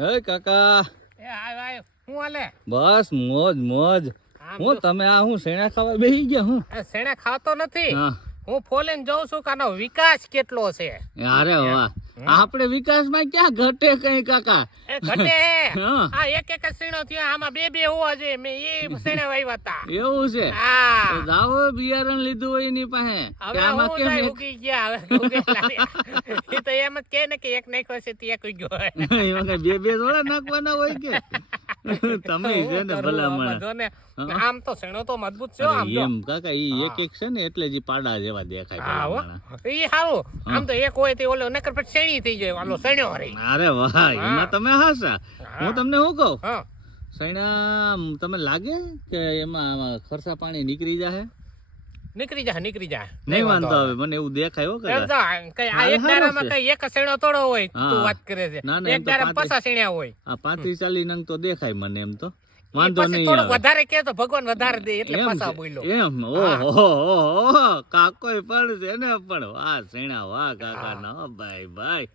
એ કાકા એ આવ હું હાલે બસ મોજ મોજ. હું તમે આ હું શેણા ખાવા બેસી ગયા? હું શેણા ખાતો નથી, હા હું ફોલીને જોઉં છું કે આનો વિકાસ કેટલો છે. અરે વાહ, આપણે વિકાસમાં ક્યાં ઘટે કઈ કાકા? એ ઘટે હા. આ એક એક શેણો થયો, આમાં બે બે હોવા જોઈએ. મેં એ શેણા વાવ્યા હતા. એવું છે? હા તો જાઓ બિયારણ લીધું હોય એની પાસે. કે હવે આમાં હું કેમ જાય એક- ઉગી ગયા. હવે ઉગેલા રહ્યા. એ તો એમ જ કહે ને કે એક નાખ્યો છે તે એક ઉગ્યો હોય. એમાં કઈ બે બે થોડા નાખવાના હોય કે? તમે છે ને શું કરું ભલામણ. આમાં જો ને. હા. આમ તો શેણો તો મજબૂત છે હો, આમ અરે જો. એમ કાકા ઈ એક એક છે ને એટલે જ ઈ પાડા જેવા દેખાય હા હો. ભલામણ. ઈ હારું. આમ તો એક હોય તે ઓલો નકર પછી શેણી થઈ જાય. ઓલો શેણ્યો રહી. અરે વાહ, એમાં તમે હાસા. હું તમને શું કહું, હા સૈણા તમે લાગે કે એમાં આમાં ખર્ચા પાણી નીકળી જાય? નીકળી જા નીકળી જા. નહીં વાંધો આવે, મને એવું દેખાય હો કાકા. કઈ આ હાલ એક હારો દાડામાં છે. કઈ એક શેણો તોડો હોય હા. તું વાત કરે છે. ના, ના, એમ એક તો દાડામાં 35 50 શેણ્યા હોય. આ 35-40 નંગ તો દેખાય મને એમ તો. ઈ વાંધો પછી નહીં થોડુંક આવે. વધારે કે તો ભગવાન વધારે દે એટલે એમ પાછા છે, બોલ્યો. એમ ઓહો કાકોય પણ છે ને, પણ વાહ સૈણા વાહ કાકા, ના ભાઈ ભાઈ.